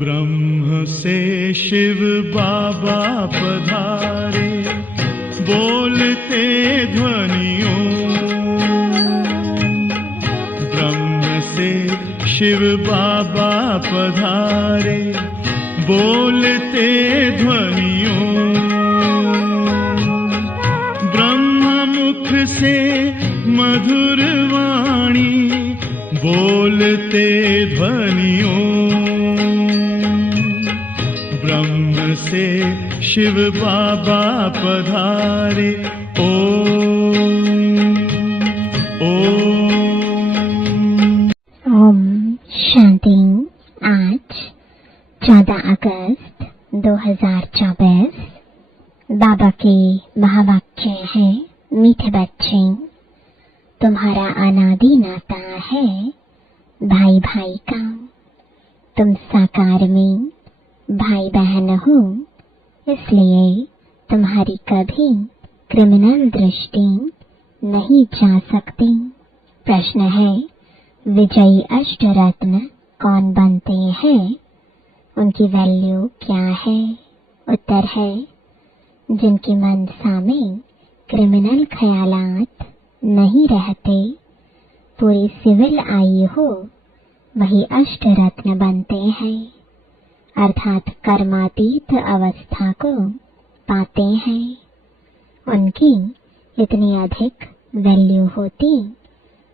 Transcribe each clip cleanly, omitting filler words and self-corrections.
ब्रह्म से शिव बाबा पधारे, बोलते ध्वनियों। ब्रह्म से शिव बाबा पधारे, बोलते ध्वनियों। ब्रह्म मुख से मधुर वाणी, बोलते ध्वनियों। ब्रह्म से शिव बाबा पधारे, ओम शांति। आज 14 अगस्त 2024 बाबा के महावाक्य है, मीठे बच्चे, तुम्हारा अनादि नाता है भाई भाई का। तुम साकार में भाई बहन हो, इसलिए तुम्हारी कभी क्रिमिनल दृष्टि नहीं जा सकती। प्रश्न है, विजयी अष्टरत्न कौन बनते हैं? उनकी वैल्यू क्या है? उत्तर है, जिनकी मनसा में क्रिमिनल ख्यालात नहीं रहते, पूरी सिविल आई हो, वही अष्टरत्न बनते हैं, अर्थात कर्मातीत अवस्था को पाते हैं। उनकी इतनी अधिक वैल्यू होती,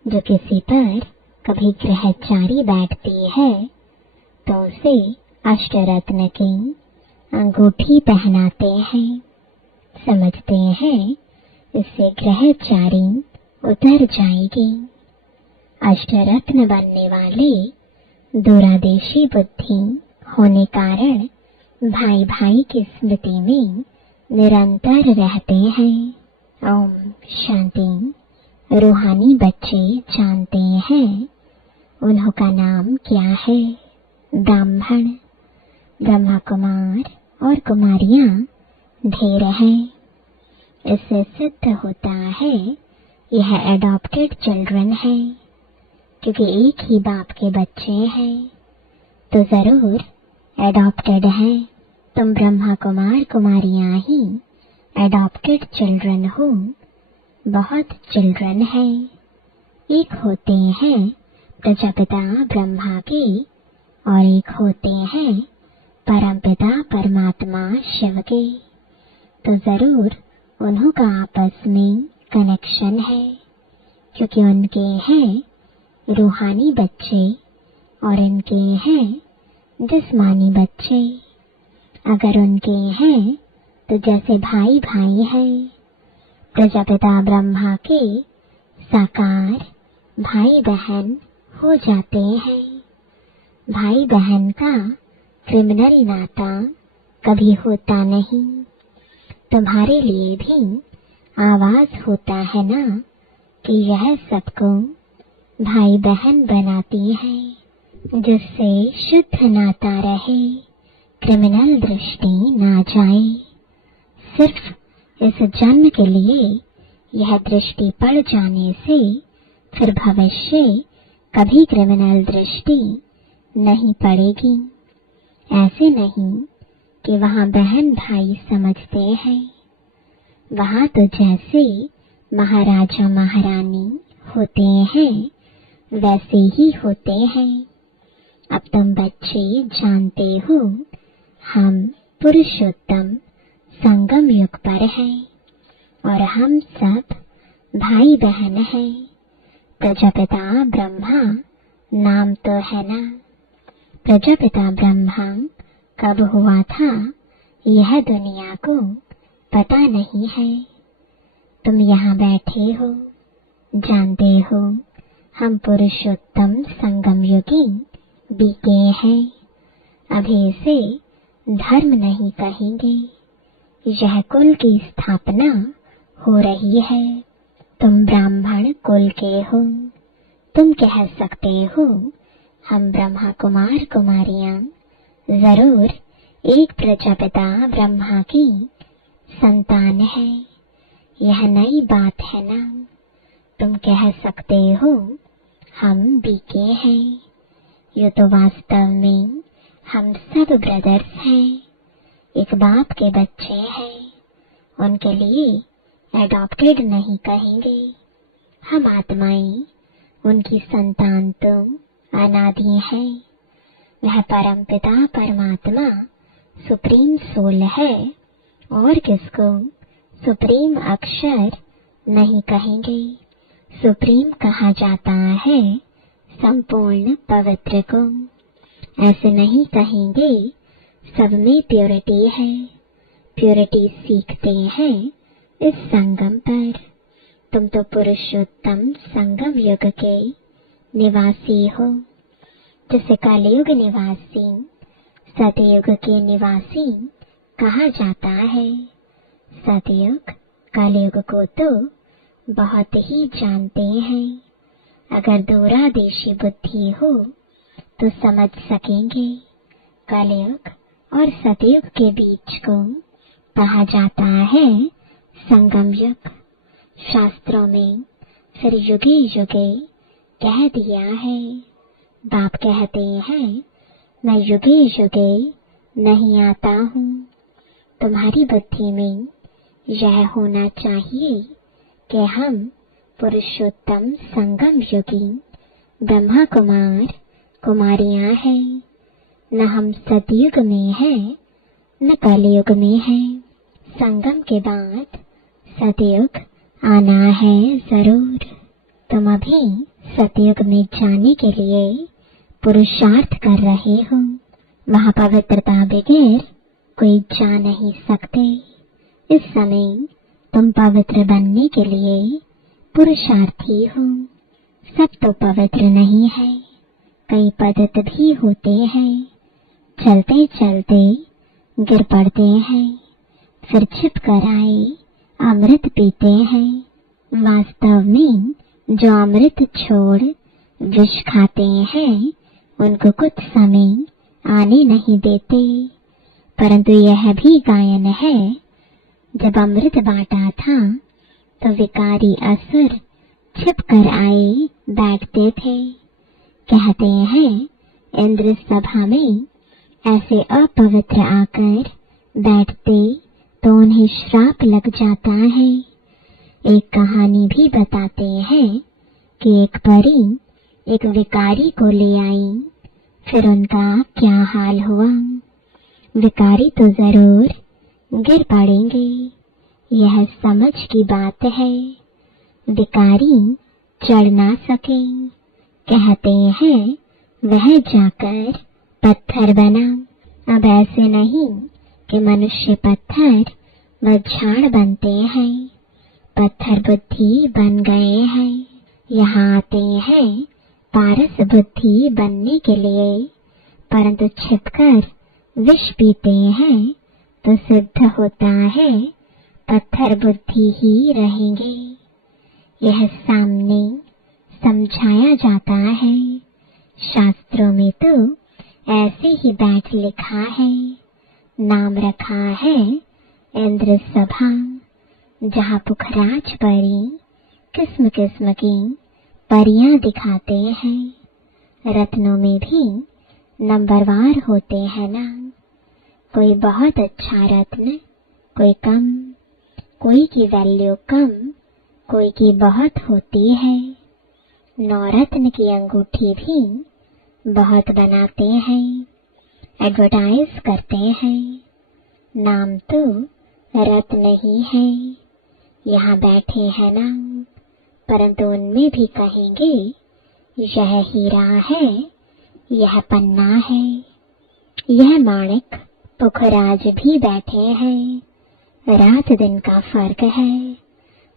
जो किसी पर कभी ग्रहचारी बैठती है तो उसे अष्टरत्न की अंगूठी पहनाते हैं। समझते हैं इससे ग्रहचारी उतर जाएगी। अष्टरत्न बनने वाले दूरादेशी बुद्धि होने कारण भाई भाई की स्मृति में निरंतर रहते हैं। ओम शांति। रूहानी बच्चे जानते हैं उन्हों का नाम क्या है? ब्राह्मण। ब्रह्मा कुमार और कुमारियां ढेर हैं। इससे सिद्ध होता है यह एडॉप्टेड चिल्ड्रन है, क्योंकि एक ही बाप के बच्चे हैं, तो जरूर एडॉप्टेड है। तुम ब्रह्मा कुमार कुमारियां ही एडॉप्टेड चिल्ड्रन हो। बहुत चिल्ड्रन है। एक होते हैं प्रजापिता ब्रह्मा के और एक होते हैं परमपिता परमात्मा शिव के, तो जरूर उन्हों का आपस में कनेक्शन है, क्योंकि उनके हैं रूहानी बच्चे और इनके हैं जिस्मानी बच्चे। अगर उनके हैं तो जैसे भाई भाई हैं। प्रजापिता ब्रह्मा के साकार भाई बहन हो जाते हैं। भाई बहन का क्रिमिनल नाता कभी होता नहीं। तुम्हारे लिए भी आवाज होता है ना कि यह सबको भाई बहन बनाती है, जिससे शुद्ध नाता रहे, क्रिमिनल दृष्टि ना जाए। सिर्फ इस जन्म के लिए यह दृष्टि पड़ जाने से फिर भविष्य कभी क्रिमिनल दृष्टि नहीं पड़ेगी। ऐसे नहीं कि वहाँ बहन भाई समझते हैं। वहाँ तो जैसे महाराजा महारानी होते हैं वैसे ही होते हैं। अब तुम बच्चे जानते हो हम पुरुषोत्तम संगम युग पर हैं और हम सब भाई बहन हैं। प्रजापिता ब्रह्मा नाम तो है ना। प्रजापिता ब्रह्मा कब हुआ था यह दुनिया को पता नहीं है। तुम यहाँ बैठे हो, जानते हो हम पुरुषोत्तम संगम युगी बीते हैं। अभी इसे धर्म नहीं कहेंगे, यह कुल की स्थापना हो रही है। तुम ब्राह्मण कुल के हो, तुम कह सकते हो हम ब्रह्मा कुमार कुमारियां जरूर एक प्रजापिता ब्रह्मा की संतान है। यह नई बात है ना। तुम कह सकते हो हम बीके हैं। ये तो वास्तव में हम सब ब्रदर्स हैं, एक बाप के बच्चे हैं। उनके लिए एडॉप्टेड नहीं कहेंगे। हम आत्माएं उनकी संतान तो अनादि है। वह परमपिता परमात्मा सुप्रीम सोल है और किसको सुप्रीम अक्षर नहीं कहेंगे। सुप्रीम कहा जाता है संपूर्ण पवित्र को। ऐसे नहीं कहेंगे सब में प्योरिटी है। प्योरिटी सीखते हैं इस संगम पर। तुम तो पुरुषोत्तम संगम युग के निवासी हो, जिसे कलयुग निवासी सतयुग के निवासी कहा जाता है। सतयुग कलयुग को तो बहुत ही जानते हैं। अगर दूरादेशी बुद्धि हो तो समझ सकेंगे। कलयुग और सतयुग के बीच को कहा जाता है संगम युग। शास्त्रों में फिर युगे युगे कह दिया है। बाप कहते हैं मैं युगे युगे नहीं आता हूँ। तुम्हारी बुद्धि में यह होना चाहिए कि हम पुरुषोत्तम संगम युगी ब्रह्मा कुमार कुमारियां हैं। न हम सतयुग में हैं न कलयुग में हैं। संगम के बाद सतयुग आना है जरूर। तुम अभी सतयुग में जाने के लिए पुरुषार्थ कर रहे हो। वहाँ पवित्रता बगैर कोई जा नहीं सकते। इस समय तुम पवित्र बनने के लिए पुरुषार्थी हो। सब तो पवित्र नहीं है, कई पतित भी होते हैं। चलते चलते गिर पड़ते हैं, फिर छिप कर आए अमृत पीते हैं। वास्तव में जो अमृत छोड़ विष खाते हैं उनको कुछ समय आने नहीं देते। परंतु यह भी गायन है, जब अमृत बांटा था तो विकारी असुर छिप कर आए बैठते थे। कहते हैं इंद्र सभा में ऐसे अपवित्र आकर बैठते तो उन्हें श्राप लग जाता है। एक कहानी भी बताते हैं कि एक परी एक विकारी को ले आई, फिर उनका क्या हाल हुआ। विकारी तो जरूर गिर पड़ेंगे, यह समझ की बात है। विकारी चढ़ ना सके। कहते हैं वह जाकर पत्थर बना। अब ऐसे नहीं कि मनुष्य पत्थर व झाड़ बनते हैं। पत्थर बुद्धि बन गए हैं। यहाँ आते हैं पारस बुद्धि बनने के लिए, परंतु छिपकर विष पीते हैं तो सिद्ध होता है पत्थर बुद्धि ही रहेंगे। यह सामने समझाया जाता है। शास्त्रों में तो ऐसे ही बैठ लिखा है। नाम रखा है इंद्र सभा, जहाँ पुखराज परी किस्म किस्म की परियां दिखाते हैं। रत्नों में भी नंबरवार होते हैं ना। कोई बहुत अच्छा रत्न, कोई कम, कोई की वैल्यू कम, कोई की बहुत होती है। नवरत्न की अंगूठी भी बहुत बनाते हैं, एडवर्टाइज करते हैं। नाम तो रत्न ही है। यहाँ बैठे हैं ना, परंतु उनमें भी कहेंगे यह हीरा है, यह पन्ना है, यह माणिक। पुखराज भी बैठे हैं। रात दिन का फर्क है।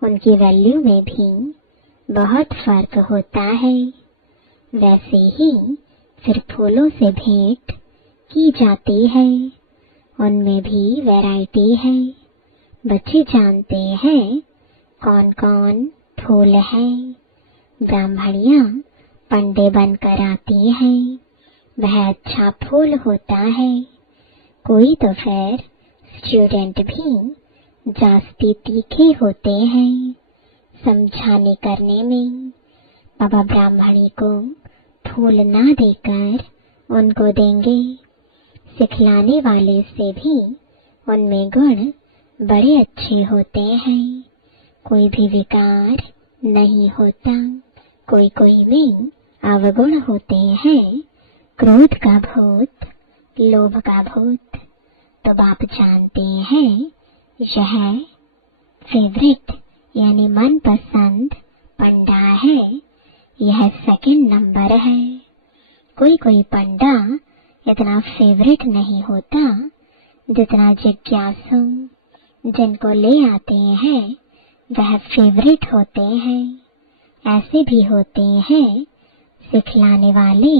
उनकी वैल्यू में भी बहुत फर्क होता है। वैसे ही फिर फूलों से भेंट की जाती है, उनमें भी वैरायटी है। बच्चे जानते हैं कौन कौन फूल है। ब्राह्मणियाँ पंडे बनकर आती हैं, वह अच्छा फूल होता है। कोई तो फिर स्टूडेंट भी जास्ती तीखे होते हैं समझाने करने में। बाबा ब्राह्मणी को फूल ना देकर उनको देंगे। सिखलाने वाले से भी उनमें गुण बड़े अच्छे होते हैं, कोई भी विकार नहीं होता। कोई कोई में अवगुण होते हैं, क्रोध का भूत, लोभ का भूत। तो बाप जानते हैं यह फेवरेट यानी मनपसंद पंडा है, यह सेकंड नंबर है। कोई कोई पंडा इतना फेवरेट नहीं होता जितना जिज्ञासु जिनको ले आते हैं वह फेवरेट होते हैं। ऐसे भी होते हैं सिखलाने वाले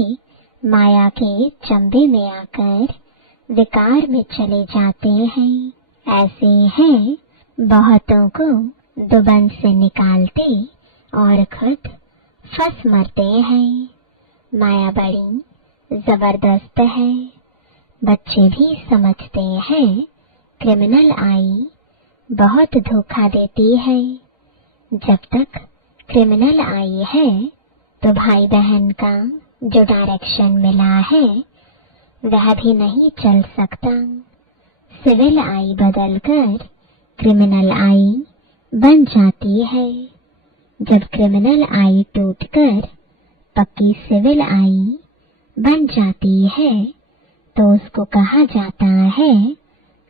माया के चंबे में आकर विकार में चले जाते हैं। ऐसे हैं बहुतों को दुबन से निकालते और खुद फंस मरते हैं। माया बड़ी जबरदस्त है। बच्चे भी समझते हैं क्रिमिनल आई बहुत धोखा देती है। जब तक क्रिमिनल आई है तो भाई बहन का जो डायरेक्शन मिला है वह भी नहीं चल सकता। सिविल आई बदलकर क्रिमिनल आई बन जाती है। जब क्रिमिनल आई टूटकर पक्की सिविल आई बन जाती है तो उसको कहा जाता है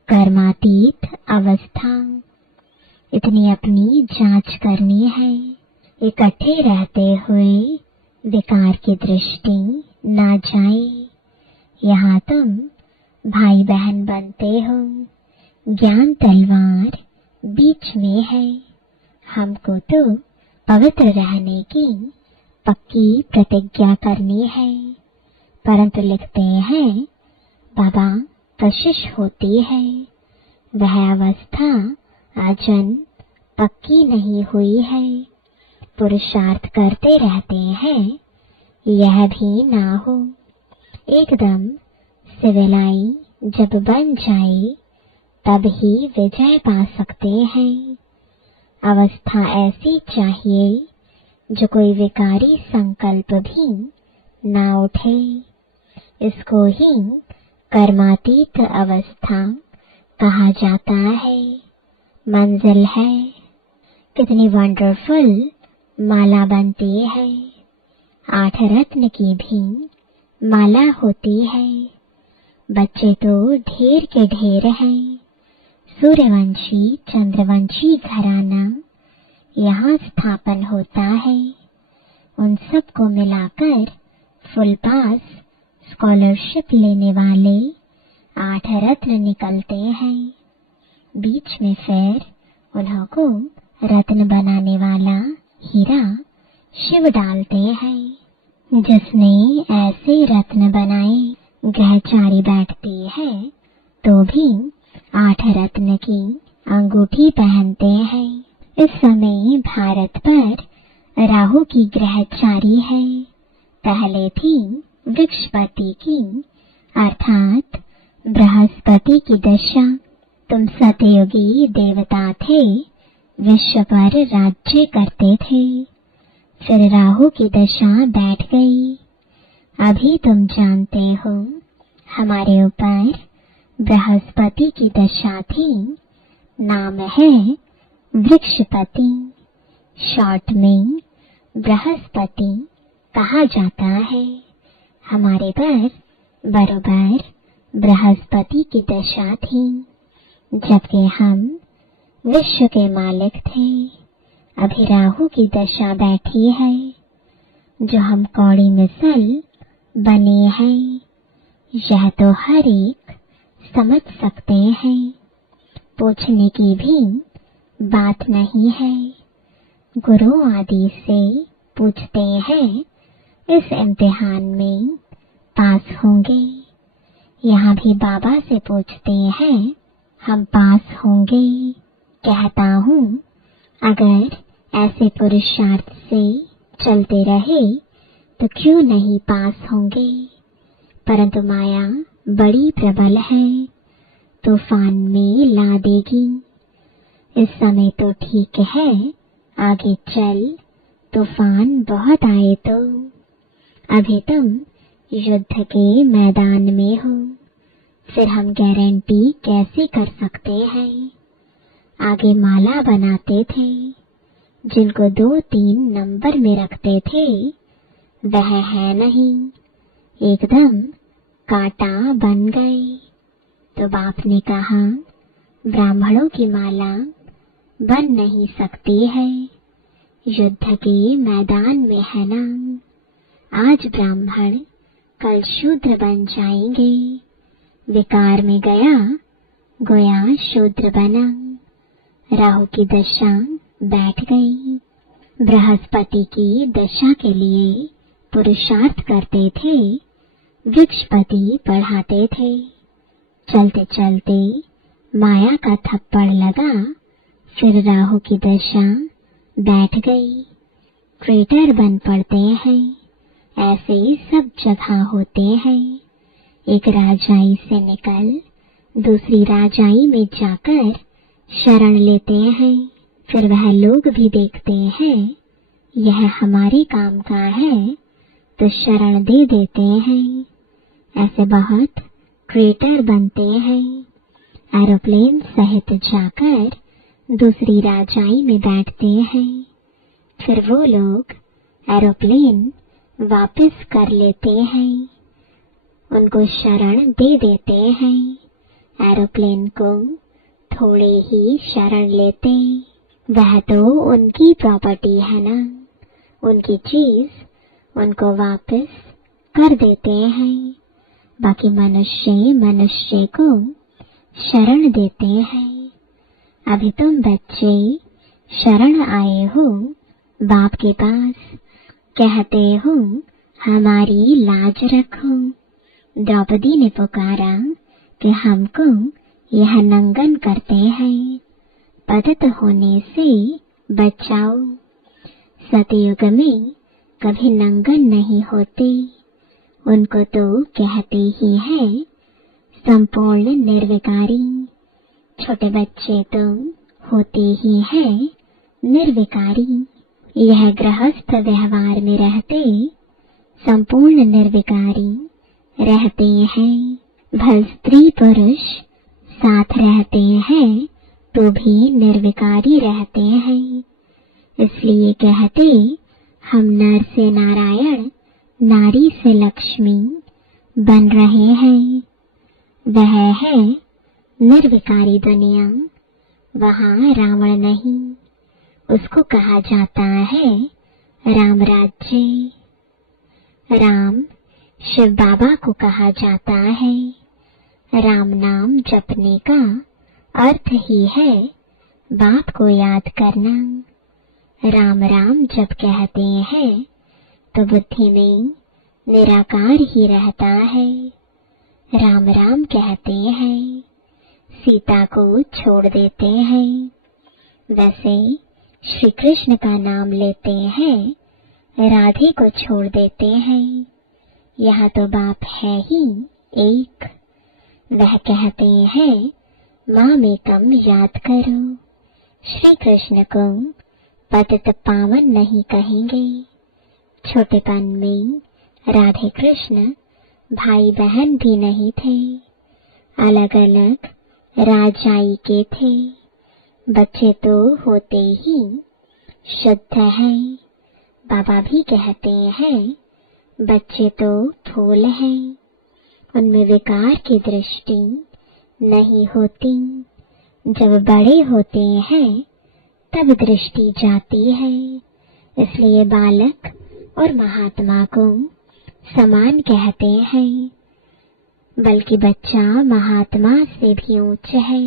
कर्मातीत अवस्था। इतनी अपनी जांच करनी है। इकट्ठे रहते हुए विकार की दृष्टि ना जाए। यहाँ तुम भाई बहन बनते हो, ज्ञान तलवार बीच में है। हमको तो पवित्र रहने की पक्की प्रतिज्ञा करनी है। परंतु लिखते हैं बाबा कशिश होती है, वह अवस्था आजन पक्की नहीं हुई है। पुरुषार्थ करते रहते हैं यह भी ना हो। एकदम सिविलाई जब बन जाए तब ही विजय पा सकते हैं। अवस्था ऐसी चाहिए जो कोई विकारी संकल्प भी ना उठे। इसको ही कर्मातीत अवस्था कहा जाता है। मंजिल है। कितनी वंडरफुल माला बनती है। 8 रत्न की भी माला होती है। बच्चे तो ढेर के ढेर हैं। सूर्यवंशी चंद्रवंशी घराना यहाँ स्थापन होता है। उन सबको मिलाकर फुल पास स्कॉलरशिप लेने वाले 8 रत्न निकलते हैं। बीच में फिर उन्हों को रत्न बनाने वाला हीरा शिव डालते हैं। जिसने ऐसे रत्न बनाए ग्रहचारी बैठती है तो भी 8 रत्न की अंगूठी पहनते हैं। इस समय भारत पर राहु की ग्रहचारी है। पहले थी वृक्षपति की अर्थात बृहस्पति की दशा। तुम सतयुगी देवता थे, विश्व पर राज्य करते थे। फिर राहु की दशा बैठ गई। अभी तुम जानते हो हमारे ऊपर बृहस्पति की दशा थी। नाम है वृक्षपति। शॉर्ट में बृहस्पति कहा जाता है। हमारे पर बरोबर बृहस्पति की दशा थी जबकि हम विश्व के मालिक थे। अभी राहु की दशा बैठी है जो हम कौड़ी मिसल बने हैं। यह तो हर एक समझ सकते हैं। पूछने की भी बात नहीं है। गुरु आदि से पूछते हैं इस इम्तिहान में पास होंगे। यहाँ भी बाबा से पूछते हैं हम पास होंगे। कहता हूँ अगर ऐसे पुरुषार्थ से चलते रहे तो क्यों नहीं पास होंगे, परंतु माया बड़ी प्रबल है, तूफान में ला देगी। इस समय तो ठीक है, आगे चल तूफान बहुत आए तो। अभी तुम युद्ध के मैदान में हो, फिर हम गारंटी कैसे कर सकते हैं। आगे माला बनाते थे, जिनको 2-3 नंबर में रखते थे, वह है नहीं, एकदम कांटा बन गए। तो बाप ने कहा, ब्राह्मणों की माला बन नहीं सकती है, युद्ध के मैदान में है ना। आज ब्राह्मण कल शूद्र बन जाएंगे। विकार में गया, गोया शूद्र बना। राहु की दशा बैठ गई। बृहस्पति की दशा के लिए पुरुषार्थ करते थे, वृक्षपति पढ़ाते थे। चलते चलते माया का थप्पड़ लगा, फिर राहु की दशा बैठ गई। ट्रेटर बन पड़ते हैं। ऐसे सब जगह होते हैं। एक राजाई से निकल दूसरी राजाई में जाकर शरण लेते हैं। फिर वह लोग भी देखते हैं यह हमारे काम का है, तो शरण दे देते हैं। ऐसे बहुत ट्रेटर बनते हैं। एरोप्लेन सहित जाकर दूसरी राजाई में बैठते हैं। फिर वो लोग एरोप्लेन वापस कर लेते हैं, उनको शरण दे देते हैं। एरोप्लेन को थोड़े ही शरण लेते, वह तो उनकी प्रॉपर्टी है ना, उनकी चीज उनको वापस कर देते हैं। बाकी मनुष्य को शरण देते हैं। अभी तुम बच्चे शरण आए हो बाप के पास, कहते हो हमारी लाज रखो। द्रौपदी ने पुकारा कि हमको यह नंगन करते हैं, पतित होने से बचाओ। सतयुग में कभी नंगन नहीं होते, उनको तो कहते ही है संपूर्ण निर्विकारी। छोटे बच्चे तो होते ही हैं निर्विकारी। यह गृहस्थ व्यवहार में रहते संपूर्ण निर्विकारी रहते हैं। भल स्त्री पुरुष साथ रहते हैं तो भी निर्विकारी रहते हैं। इसलिए कहते हम नर से नारायण, नारी से लक्ष्मी बन रहे हैं। वह है निर्विकारी दुनिया, वहाँ रावण नहीं, उसको कहा जाता है राम राज्य। राम शिव बाबा को कहा जाता है। राम नाम जपने का अर्थ ही है बाप को याद करना। राम राम जब कहते हैं तो बुद्धि में निराकार ही रहता है। राम राम कहते हैं, सीता को छोड़ देते हैं। वैसे श्री कृष्ण का नाम लेते हैं, राधे को छोड़ देते हैं। यहाँ तो बाप है ही एक। वह कहते हैं माँ में कम याद करो। श्री कृष्ण को पतित पावन नहीं कहेंगे। छोटेपन में राधे कृष्ण भाई बहन भी नहीं थे, अलग अलग राजाई के थे। बच्चे तो होते ही शुद्ध हैं। बाबा भी कहते हैं बच्चे तो फूल हैं, उनमें विकार की दृष्टि नहीं होती। जब बड़े होते हैं तब दृष्टि जाती है। इसलिए बालक और महात्मा को समान कहते हैं, बल्कि बच्चा महात्मा से भी ऊंच है।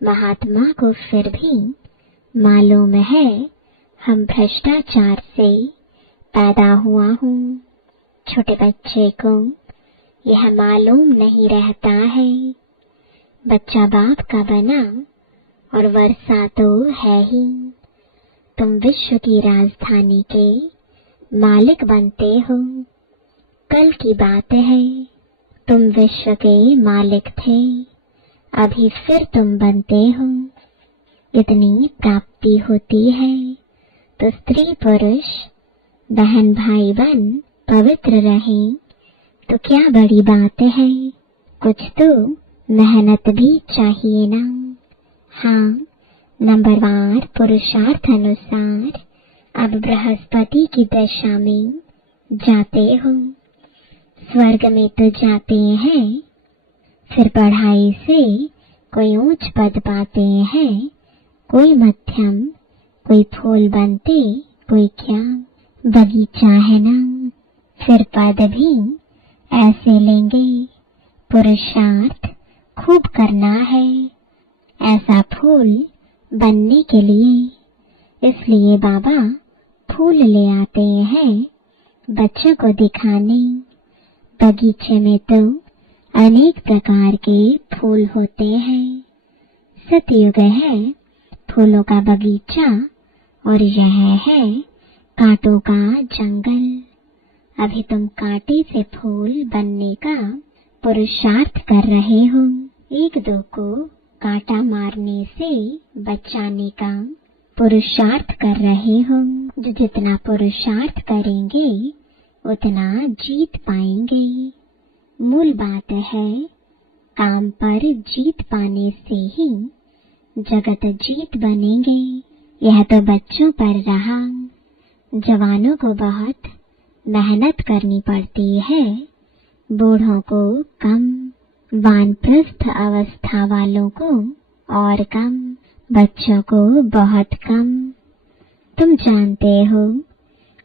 महात्मा को फिर भी मालूम है हम भ्रष्टाचार से पैदा हुआ हूँ। छोटे बच्चे को यह मालूम नहीं रहता है। बच्चा बाप का बना और वर्षा तो है ही, तुम विश्व की राजधानी के मालिक बनते हो। कल की बात है, तुम विश्व के मालिक थे, अभी फिर तुम बनते हो। इतनी प्राप्ति होती है तो स्त्री पुरुष बहन भाई बन पवित्र रहें तो क्या बड़ी बात है। कुछ तो मेहनत भी चाहिए ना। हाँ, नंबरवार पुरुषार्थ अनुसार अब बृहस्पति की दशा में जाते हो। स्वर्ग में तो जाते हैं, फिर पढ़ाई से कोई ऊंच पद पाते हैं, कोई मध्यम, कोई फूल बनते, कोई क्या बगीचा है ना। फिर पद भी ऐसे लेंगे। पुरुषार्थ खूब करना है ऐसा फूल बनने के लिए। इसलिए बाबा फूल ले आते हैं बच्चों को दिखाने। बगीचे में तो अनेक प्रकार के फूल होते हैं। सतयुग है फूलों का बगीचा और यह है कांटों का जंगल। अभी तुम कांटे से फूल बनने का पुरुषार्थ कर रहे हो। एक दो को कांटा मारने से बचाने का पुरुषार्थ कर रहे हो। जो जितना पुरुषार्थ करेंगे उतना जीत पाएंगे। मूल बात है, काम पर जीत पाने से ही जगत जीत बनेंगे। यह तो बच्चों पर रहा, जवानों को बहुत मेहनत करनी पड़ती है, बूढ़ों को कम, वानप्रस्थ अवस्था वालों को और कम, बच्चों को बहुत कम। तुम जानते हो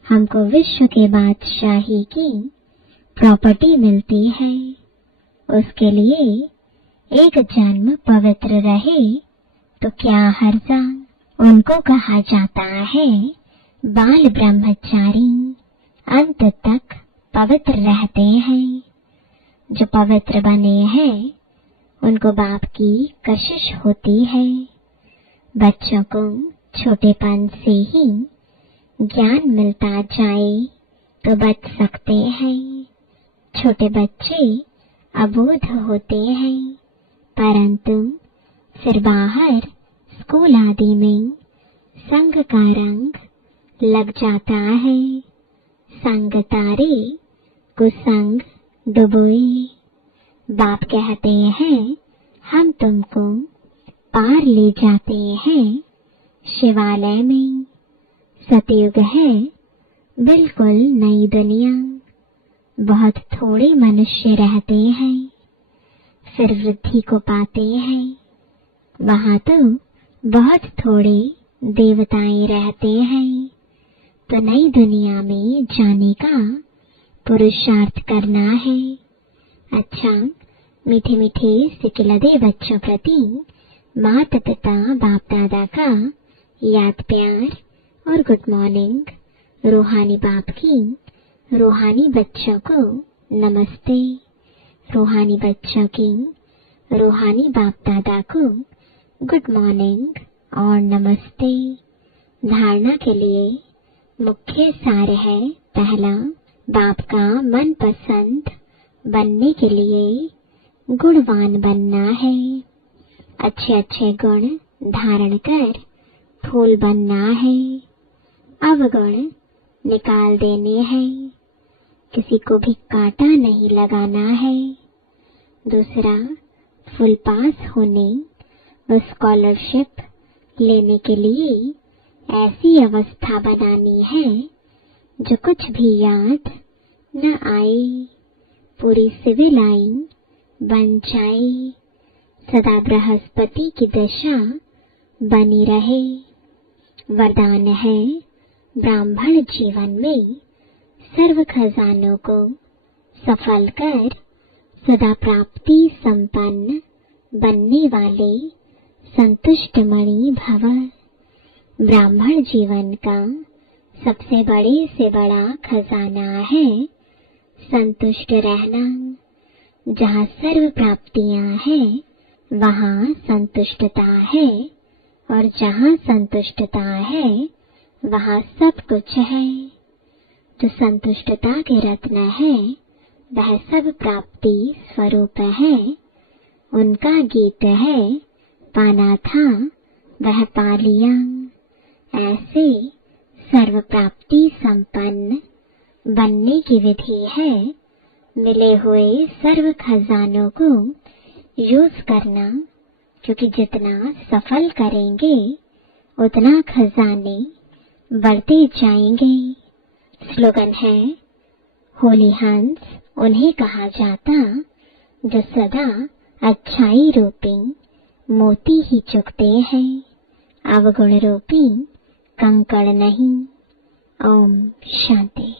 हमको विश्व के बादशाही की प्रॉपर्टी मिलती है। उसके लिए एक जन्म पवित्र रहे तो क्या हर्जा। उनको कहा जाता है बाल ब्रह्मचारी, अंत तक पवित्र रहते हैं। जो पवित्र बने हैं उनको बाप की कशिश होती है। बच्चों को छोटेपन से ही ज्ञान मिलता जाए तो बच सकते हैं। छोटे बच्चे अबोध होते हैं, परंतु फिर बाहर स्कूल आदि में संग का रंग लग जाता है। संग तारे कुसंग डुबोए। बाप कहते हैं हम तुमको पार ले जाते हैं शिवालय में। सतयुग है बिल्कुल नई दुनिया। बहुत थोड़े मनुष्य रहते हैं, फिर वृद्धि को पाते हैं। वहां तो बहुत थोड़े देवताएं रहते हैं। तो नई दुनिया में जाने का पुरुषार्थ करना है। अच्छा, मीठे मीठे सिकिलदे बच्चों प्रति माता पिता बाप दादा का याद प्यार और गुड मॉर्निंग। रूहानी बाप की रूहानी बच्चों को नमस्ते। रूहानी बच्चों की रूहानी बाप दादा को गुड मॉर्निंग और नमस्ते। धारणा के लिए मुख्य सार है, पहला, बाप का मनपसंद बनने के लिए गुणवान बनना है। अच्छे अच्छे गुण धारण कर फूल बनना है। अवगुण निकाल देने हैं, किसी को भी कांटा नहीं लगाना है। दूसरा, फुल पास होने व स्कॉलरशिप लेने के लिए ऐसी अवस्था बनानी है जो कुछ भी याद न आए, पूरी सिविल लाइन बन जाए, सदा बृहस्पति की दशा बनी रहे। वरदान है ब्राह्मण जीवन में सर्व खजानों को सफल कर सदा प्राप्ति संपन्न बनने वाले संतुष्ट मणि भव। ब्राह्मण जीवन का सबसे बड़े से बड़ा खजाना है संतुष्ट रहना। जहाँ सर्व प्राप्तियां हैं वहाँ संतुष्टता है, और जहाँ संतुष्टता है वहाँ सब कुछ है। जो संतुष्टता के रत्न है वह सब प्राप्ति स्वरूप है। उनका गीत है पाना था वह पा लिया। ऐसे सर्व प्राप्ति संपन्न बनने की विधि है मिले हुए सर्व खजानों को यूज करना, क्योंकि जितना सफल करेंगे उतना खजाने बढ़ते जाएंगे। स्लोगन है, होली हंस उन्हें कहा जाता जो सदा अच्छाई रूपी मोती ही चुगते हैं, अवगुण रूपी कंकड़ नहीं। ओम शांति।